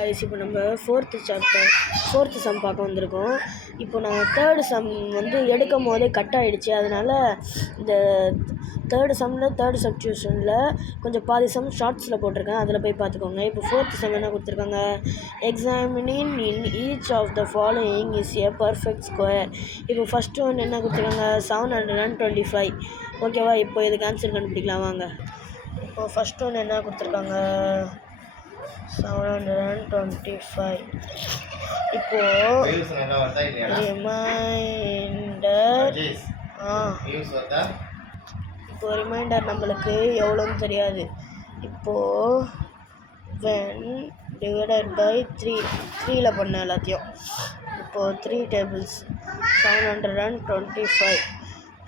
இப்போ நம்ம fourth some பார்க்க வந்திருக்கோம். இப்போ நான் தேர்டு சம் வந்து எடுக்கும் போதே கட் ஆகிடுச்சு. அதனால் இந்த தேர்டு சப்ஸ்டியூஷனில் கொஞ்சம் பாதி சம் ஷார்ட்ஸில் போட்டிருக்கேன், அதில் போய் பார்த்துக்கோங்க. இப்போ ஃபோர்த்து சம் என்ன கொடுத்துருக்காங்க, examining in each of the following is a perfect square. இப்போ ஃபஸ்ட்டு ஒன்று என்ன கொடுத்துருக்காங்க, 725. ஓகேவா, இப்போ இதுக்கு ஆன்சர் கண்டுபிடிக்கலாம் வாங்க. இப்போ ஃபஸ்ட்டு ஒன்று என்ன கொடுத்துருக்காங்க, 725. இப்போ ரிமைண்டர் நம்மளுக்கு எவ்வளோன்னு தெரியாது. இப்போது when divided by 3ல பண்ண எல்லாத்தையும். இப்போது 3 tables 725.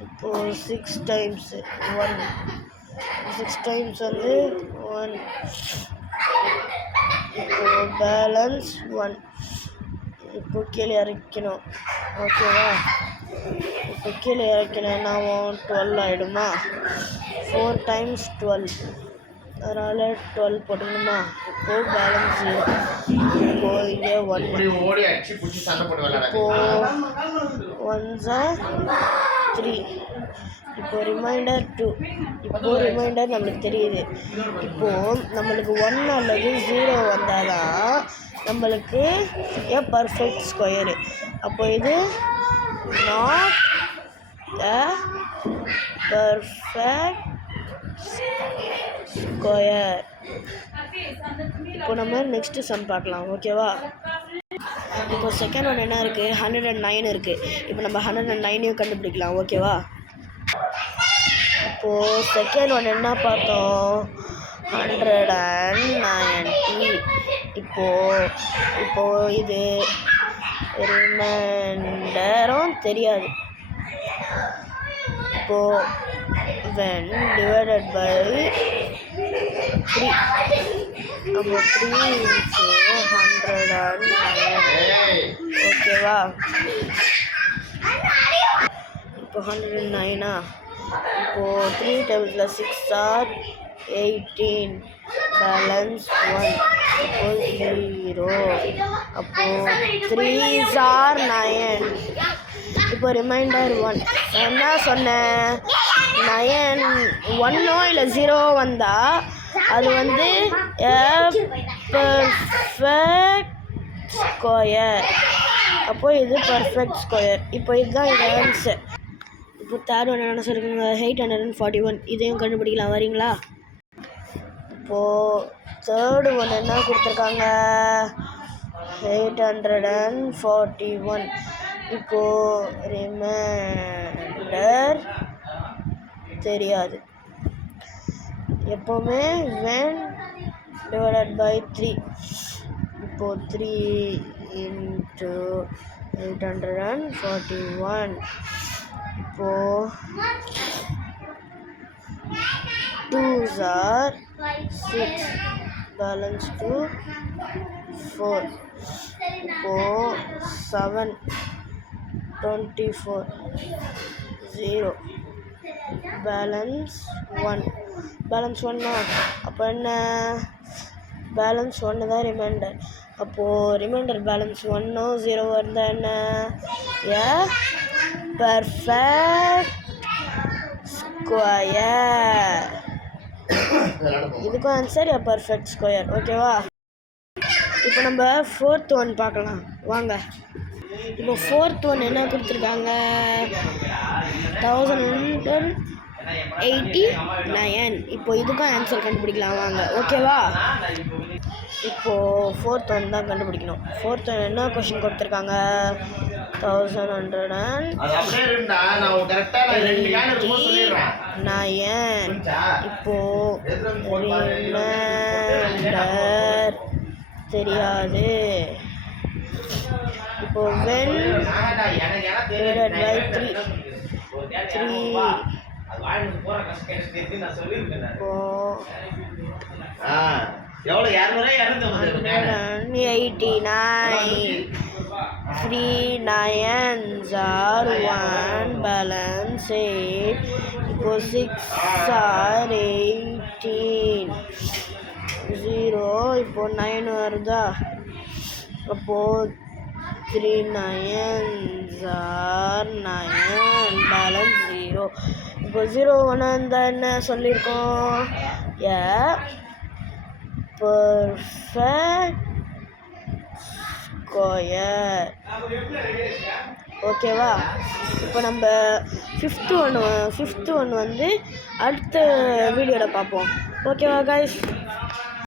இப்போது 6 times 1 வந்து 1. இப்போ பேலன்ஸ் 1. இப்போ கீழே இறக்கணும். ஓகேவா, இப்போ கீழே இறக்கணும்னா 12 ஆகிடுமா. 4 times 12, அதனால் 12 போட்டுக்கணுமா. இப்போ பேலன்ஸ் 0. இப்போ இங்கே 1. இப்போ 1s are 3. இப்போ ரிமைண்டர் 2. இப்போ ரிமைண்டர் நம்மளுக்கு தெரியுது. இப்போது நம்மளுக்கு 1 அல்லது 0 வந்தால் தான் நம்மளுக்கு ஏ பர்ஃபெக்ட் ஸ்கொயரு. அப்போ இது நாட் a perfect ஸ்கொயர். இப்போ நம்ம நெக்ஸ்ட்டு சம் பார்க்கலாம். ஓகேவா, இப்போ செகண்ட் ஒன் என்ன இருக்குது, 109 இருக்குது. இப்போ நம்ம 109ஐயும் கண்டுபிடிக்கலாம். ஓகேவா, இப்போது செகண்ட் ஒன் என்ன பார்த்தோம், 190. இப்போது இது ரிமைண்டரும் தெரியாது. இப்போது when divided by 3, அப்போ 3 into 109. ஓகேவா, இப்போ 109. இப்போது 3 tables 6 are 18, பேலன்ஸ் 1. இப்போ 0. அப்போது 3s are 9. இப்போ ரிமைண்டர் 1. என்ன சொன்னேன், 9 1 இல்லை 0 வந்தால் அது வந்து பர்ஃபெக்ட் ஸ்கொயர். அப்போது இது பர்ஃபெக்ட் ஸ்கொயர். இப்போ இதுதான் இது ஆன்சர். இப்போ தேர்ட் ஒன்று என்ன சொல்லியிருக்காங்க, 841. இதையும் கண்டுபிடிக்கலாம், வரீங்களா. இப்போது தேர்டு ஒன்று என்ன கொடுத்துருக்காங்க, 841. இப்போது ரிமைண்டர் தெரியாது. எப்போவுமே when divided by 3. இப்போது 3 into 841. இப்போது 2s are 6, பேலன்ஸ் 2 4. இப்போது 7 24 0, பேலன்ஸ் 1. பேலன்ஸ் 1. அப்போ என்ன, பேலன்ஸ் 1 தான் ரிமைண்டர். அப்போது ரிமைண்டர் பேலன்ஸ் 1 0 இருந்தால் என்ன, ஏ பர்ஃபெக்ட் ஸ்கொயர். இதுக்கும் ஆன்சர் ஏ பர்ஃபெக்ட் ஸ்கொயர். ஓகேவா, இப்போ நம்ம ஃபோர்த் ஒன் பார்க்கலாம் வாங்க. இப்போ ஃபோர்த் ஒன் என்ன கொடுத்துருக்காங்க, 1089. இப்போ இதுக்கும் ஆன்சர் கண்டுபிடிக்கலாம் வாங்க. ஓகேவா, இப்போது ஃபோர்த் ஒன் தான் கண்டுபிடிக்கணும். ஃபோர்த் ஒன் என்ன கொஷின் கொடுத்துருக்காங்க, 1189. இப்போது ரிமைண்டர் தெரியாது. இப்போ when divided by 3. இப்போ 189. 3 9s are 1, பேலன்ஸ் 8. இப்போ 6 are 18 0. இப்போ 9 வருதா. அப்போது 3 9s are 9 பேலன்ஸ் 0. இப்போ 0 1 இருந்தால் என்ன சொல்லியிருக்கோம்? Perfect square. ஓகேவா? இப்போ நம்ம ஃபிஃப்த்து ஒன்று வந்து அடுத்த வீடியோவில் பார்ப்போம். ஓகேவா கைஸ்?